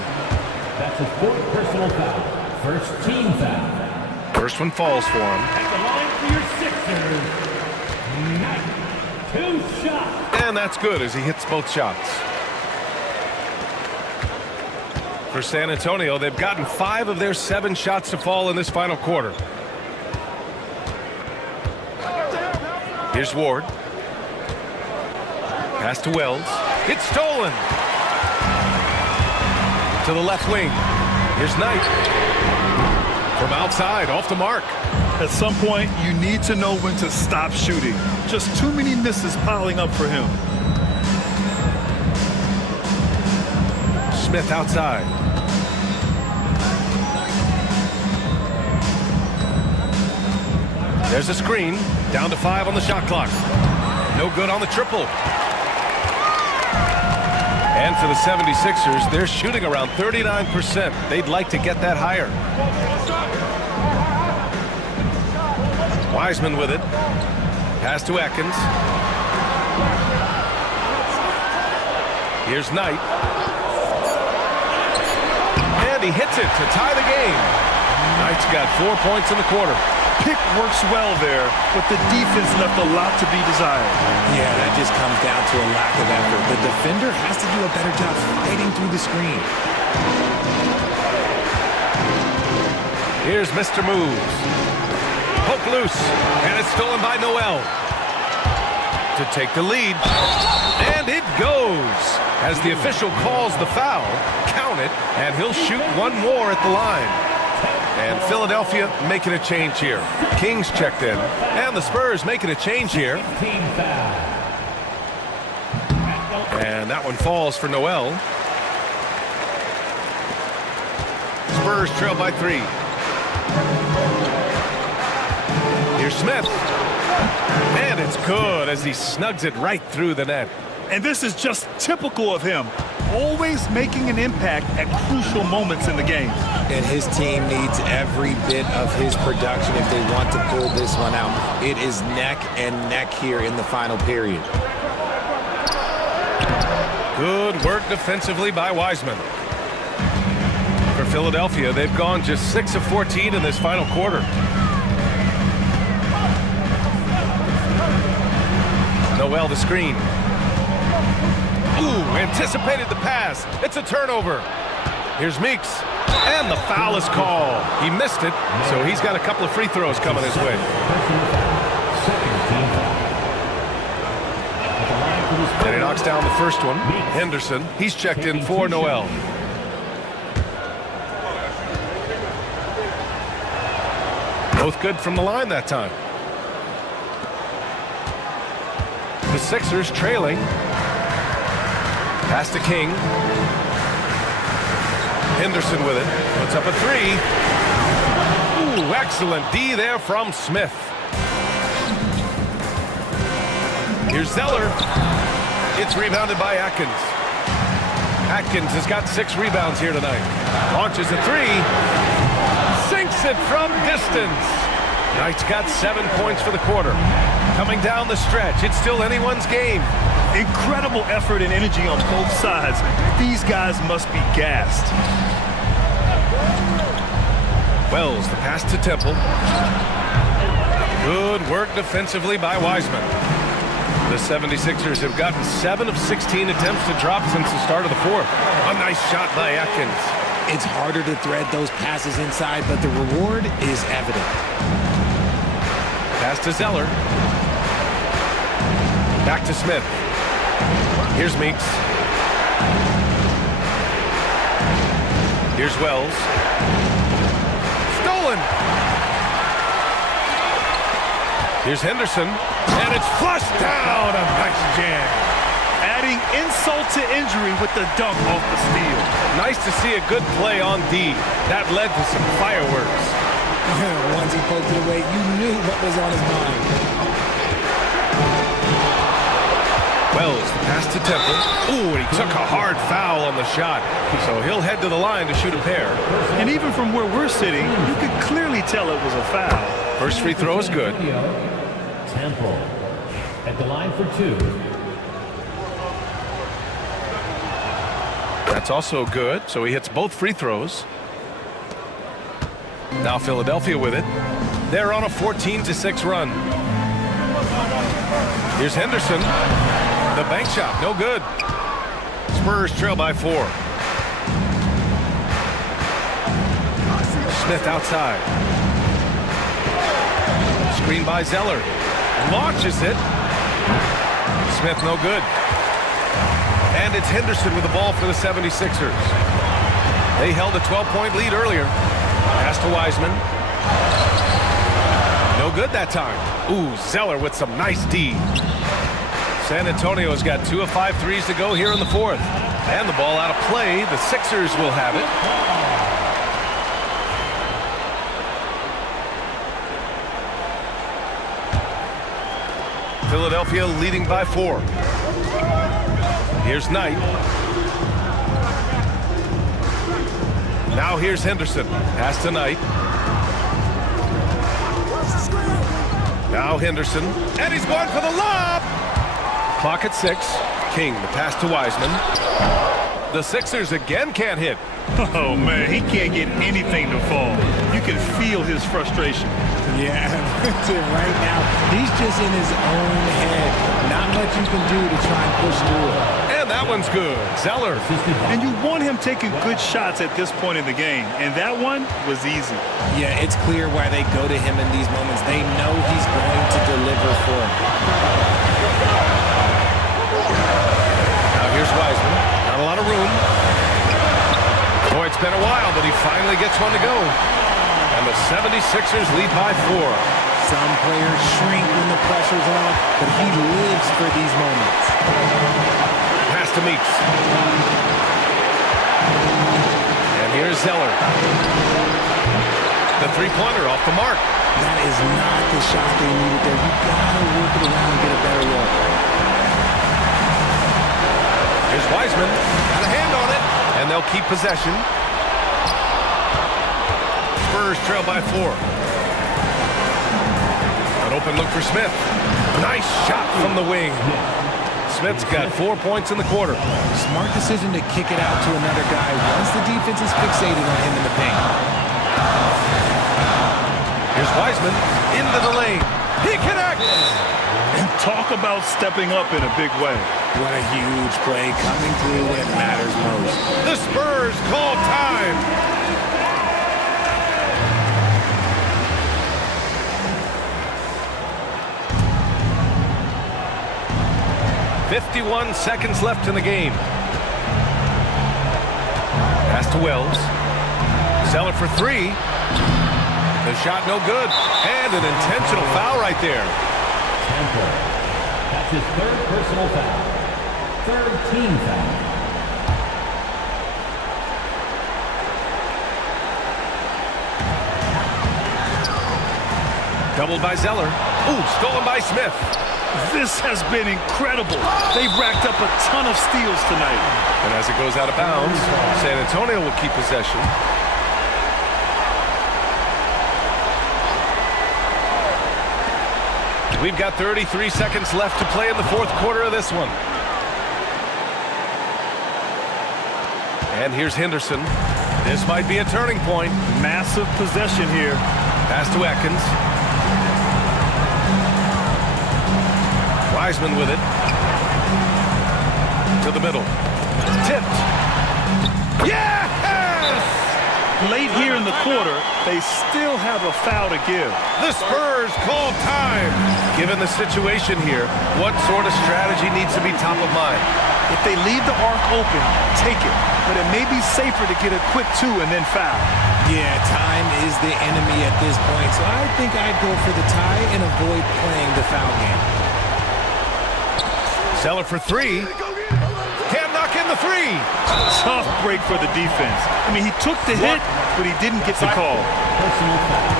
That's his 4th personal foul. First team foul. First one falls for him. At the line for your Sixers, Knight. 2 shots. And that's good as he hits both shots. For San Antonio, they've gotten 5 of their 7 shots to fall in this final quarter. Here's Ward. Pass to Wells. It's stolen. To the left wing. Here's Knight. From outside, off the mark. At some point, you need to know when to stop shooting. Just too many misses piling up for him. Smith outside. There's a screen. Down to 5 on the shot clock. No good on the triple. And for the 76ers, they're shooting around 39%. They'd like to get that higher. Wiseman with it. Pass to Atkins. Here's Knight. And he hits it to tie the game. Knight's got 4 points in the quarter. Pick works well there, but the defense left a lot to be desired. Yeah, that just comes down to a lack of effort. The defender has to do a better job fighting through the screen. Here's Mr. Moves. Poke loose, and it's stolen by Noel. To take the lead, and it goes. As the official calls the foul, count it, and he'll shoot one more at the line. And Philadelphia making a change here. Kings checked in, and the Spurs making a change here. Team foul. And that one falls for Noel. Spurs trail by 3. Here's Smith. And it's good as he snugs it right through the net. And this is just typical of him. Always making an impact at crucial moments in the game. And his team needs every bit of his production if they want to pull this one out. It is neck and neck here in the final period. Good work defensively by Wiseman. For Philadelphia, they've gone just 6 of 14 in this final quarter. Noel the screen. Ooh, anticipated the pass. It's a turnover. Here's Meeks. And the foul is called. He missed it, so he's got a couple of free throws coming his way. And he knocks down the first one. Henderson, he's checked in for Noel. Both good from the line that time. The Sixers trailing. Pass to King. Henderson with it. Puts up a three. Ooh, excellent D there from Smith. Here's Zeller. It's rebounded by Atkins. Atkins has got 6 rebounds here tonight. Launches a three. Sinks it from distance. Knight's got 7 points for the quarter. Coming down the stretch, it's still anyone's game. Incredible effort and energy on both sides. These guys must be gassed. Wells, the pass to Temple. Good work defensively by Wiseman. The 76ers have gotten 7 of 16 attempts to drop since the start of the fourth. A nice shot by Atkins. It's harder to thread those passes inside, but the reward is evident. Pass to Zeller. Back to Smith. Here's Meeks. Here's Wells. Stolen. Here's Henderson. And it's flushed down. A nice jam. Adding insult to injury with the dunk off the steal. Nice to see a good play on D. That led to some fireworks. Once he poked it away, you knew what was on his mind. Wells, the pass to Temple. Ooh, and he took a hard foul on the shot. So he'll head to the line to shoot a pair. And even from where we're sitting, you could clearly tell it was a foul. First free throw is good. Temple at the line for 2. That's also good, so he hits both free throws. Now Philadelphia with it. They're on a 14-6 run. Here's Henderson. The bank shot, no good. Spurs trail by 4. Smith outside. Screen by Zeller. Launches it. Smith no good. And it's Henderson with the ball for the 76ers. They held a 12-point lead earlier. Pass to Wiseman. No good that time. Ooh, Zeller with some nice D. San Antonio's got 2 of 5 threes to go here in the fourth. And the ball out of play. The Sixers will have it. Philadelphia leading by 4. Here's Knight. Now here's Henderson. Pass to Knight. Now Henderson. And he's going for the lob. Clock at 6. King, the pass to Wiseman. The Sixers again can't hit. Oh, man, he can't get anything to fall. You can feel his frustration. Yeah, right now, he's just in his own head. Not much you can do to try and push through it. And that one's good. Zeller. And you want him taking good shots at this point in the game. And that one was easy. Yeah, it's clear why they go to him in these moments. They know he's going to deliver for them. Now here's Wiseman. Not a lot of room. Boy, it's been a while, but he finally gets one to go. And the 76ers lead by 4. Some players shrink when the pressure's on, but he lives for these moments. Pass to Meeks. And here's Zeller. The three-pointer off the mark. That is not the shot they needed there. You gotta work it around and get a better look. Here's Wiseman. Got a hand on it. And they'll keep possession. Spurs trail by 4. An open look for Smith. Nice shot from the wing. Smith's got 4 points in the quarter. Smart decision to kick it out to another guy once the defense is fixated on him in the paint. Here's Wiseman into the lane. He connects. And talk about stepping up in a big way. What a huge play coming through when it matters most. The Spurs call time. 51 seconds left in the game. Pass to Wells. Zeller for three. The shot no good. And an intentional foul right there. Temple. That's his third personal foul. Third team foul. Doubled by Zeller. Ooh, stolen by Smith. This has been incredible. They've racked up a ton of steals tonight. And as it goes out of bounds, San Antonio will keep possession. We've got 33 seconds left to play in the fourth quarter of this one. And here's Henderson. This might be a turning point. Massive possession here. Pass to Atkins. Wiseman with it. To the middle. Tipped. Yes! Late here in the quarter, they still have a foul to give. The Spurs call time. Given the situation here, what sort of strategy needs to be top of mind? If they leave the arc open, take it. But it may be safer to get a quick two and then foul. Yeah, time is the enemy at this point, so I think I'd go for the tie and avoid playing the foul game. Zeller for three. Can't knock in the three. Tough break for the defense. I mean, he took the hit, but he didn't get the call. Personal foul.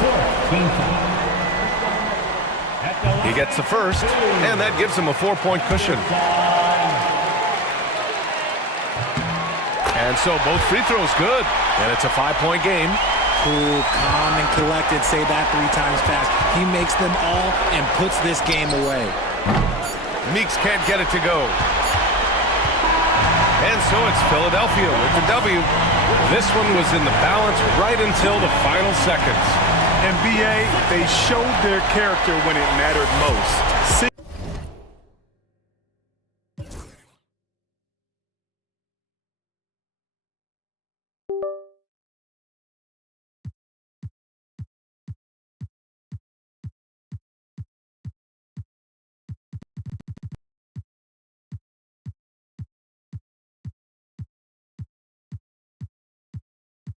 Fourth team foul. He gets the first, and that gives him a 4-point cushion. And so both free throws good, and it's a 5-point game. Cool, calm, and collected. Say that 3 times fast. He makes them all and puts this game away. Meeks can't get it to go. And so it's Philadelphia with the W. This one was in the balance right until the final seconds. And BA, they showed their character when it mattered most.